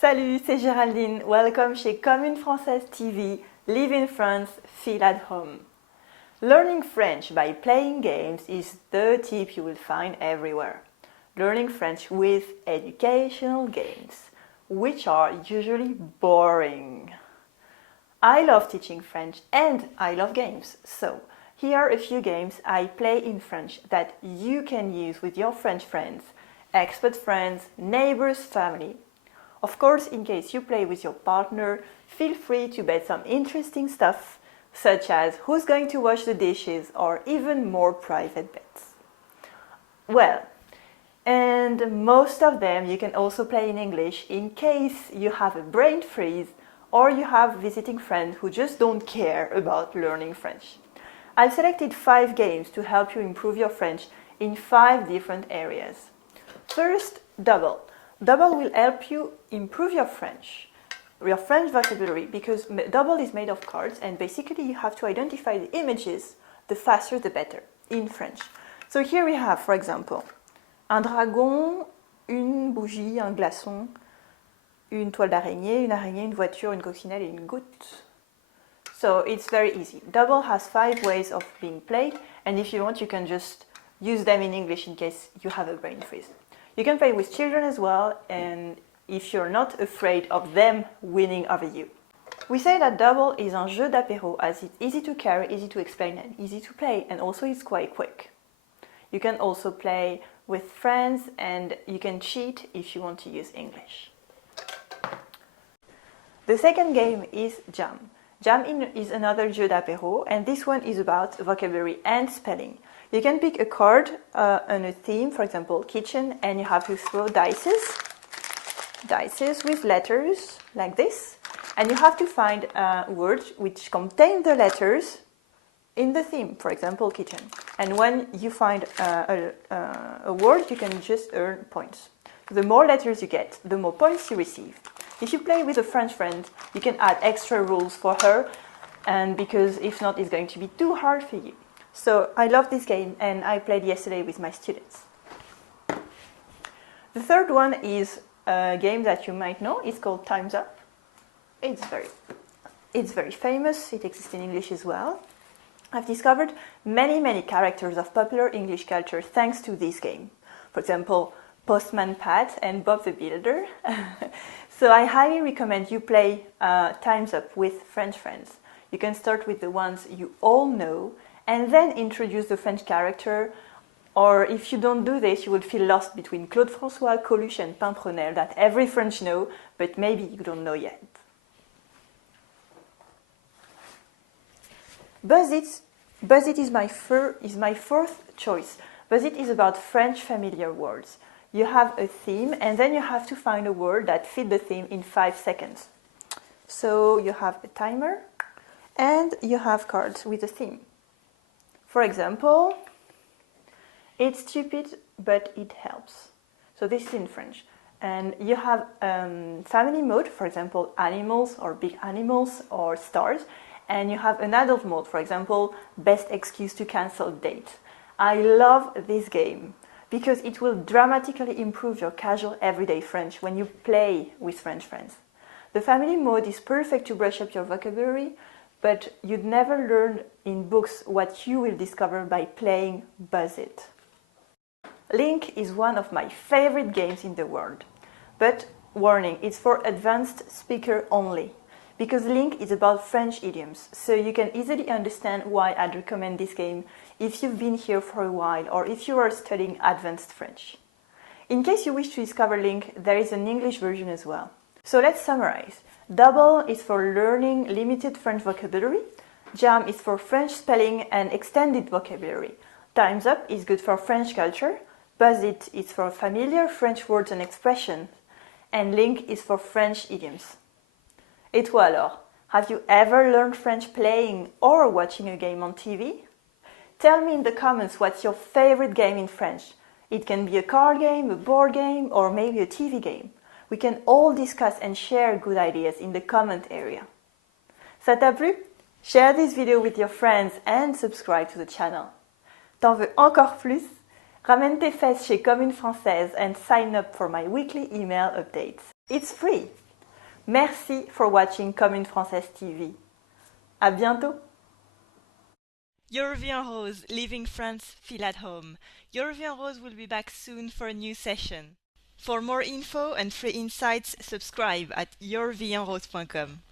Salut, c'est Géraldine. Welcome chez Comme une Française TV. Live in France, feel at home. Learning French by playing games is the tip you will find everywhere. Learning French with educational games, which are usually boring. I love teaching French and I love games, so here are a few games I play in French that you can use with your French friends, expat friends, neighbors, family. Of course, in case you play with your partner, feel free to bet some interesting stuff, such as who's going to wash the dishes or even more private bets. Well, and most of them you can also play in English in case you have a brain freeze or you have visiting friends who just don't care about learning French. I've selected 5 games to help you improve your French in 5 different areas. First, double. Double will help you improve your French vocabulary, because double is made of cards and basically you have to identify the images. The faster the better in French. So here we have, for example, un dragon, une bougie, un glaçon, une toile d'araignée, une araignée, une voiture, une coccinelle et une goutte. So it's very easy. Double has 5 ways of being played, and if you want you can just use them in English in case you have a brain freeze. You can play with children as well, and if you're not afraid of them winning over you. We say that double is un jeu d'apéro as it's easy to carry, easy to explain and easy to play, and also it's quite quick. You can also play with friends and you can cheat if you want to use English. The second game is Jam. Jam is another jeu d'apéro, and this one is about vocabulary and spelling. You can pick a card on a theme, for example, kitchen, and you have to throw dices with letters like this, and you have to find words which contain the letters in the theme, for example, kitchen. And when you find a word, you can just earn points. The more letters you get, the more points you receive. If you play with a French friend, you can add extra rules for her, and because if not, it's going to be too hard for you. So I love this game and I played yesterday with my students. The third one is a game that you might know. It's called Time's Up. It's very famous. It exists in English as well. I've discovered many characters of popular English culture thanks to this game. For example, Postman Pat and Bob the Builder. So I highly recommend you play Time's Up with French friends. You can start with the ones you all know and then introduce the French character, or if you don't do this, you will feel lost between Claude François, Coluche and Pimprenel that every French know, but maybe you don't know yet. Buzz It is my fourth choice. Buzz It is about French familiar words. You have a theme and then you have to find a word that fits the theme in 5 seconds. So you have a timer and you have cards with a theme. For example, it's stupid, but it helps. So this is in French. And you have family mode, for example, animals or big animals or stars. And you have an adult mode, for example, best excuse to cancel date. I love this game because it will dramatically improve your casual everyday French when you play with French friends. The family mode is perfect to brush up your vocabulary, but you'd never learn in books what you will discover by playing Buzz It. Link is one of my favorite games in the world. But warning, it's for advanced speaker only, because Link is about French idioms, so you can easily understand why I'd recommend this game if you've been here for a while or if you are studying advanced French. In case you wish to discover Link, there is an English version as well. So let's summarize. Double is for learning limited French vocabulary. Jam is for French spelling and extended vocabulary. Time's Up is good for French culture. Buzz It is for familiar French words and expressions. And Link is for French idioms. Et toi alors? Have you ever learned French playing or watching a game on TV? Tell me in the comments what's your favorite game in French. It can be a card game, a board game, or maybe a TV game. We can all discuss and share good ideas in the comment area. Ça t'a plu? Share this video with your friends and subscribe to the channel. T'en veux encore plus? Ramène tes fesses chez Comme une Française and sign up for my weekly email updates. It's free! Merci for watching Comme une Française TV. À bientôt! Your vie en rose, leaving France, feel at home. Your vie en rose will be back soon for a new session. For more info and free insights, subscribe at yourvieenrose.com.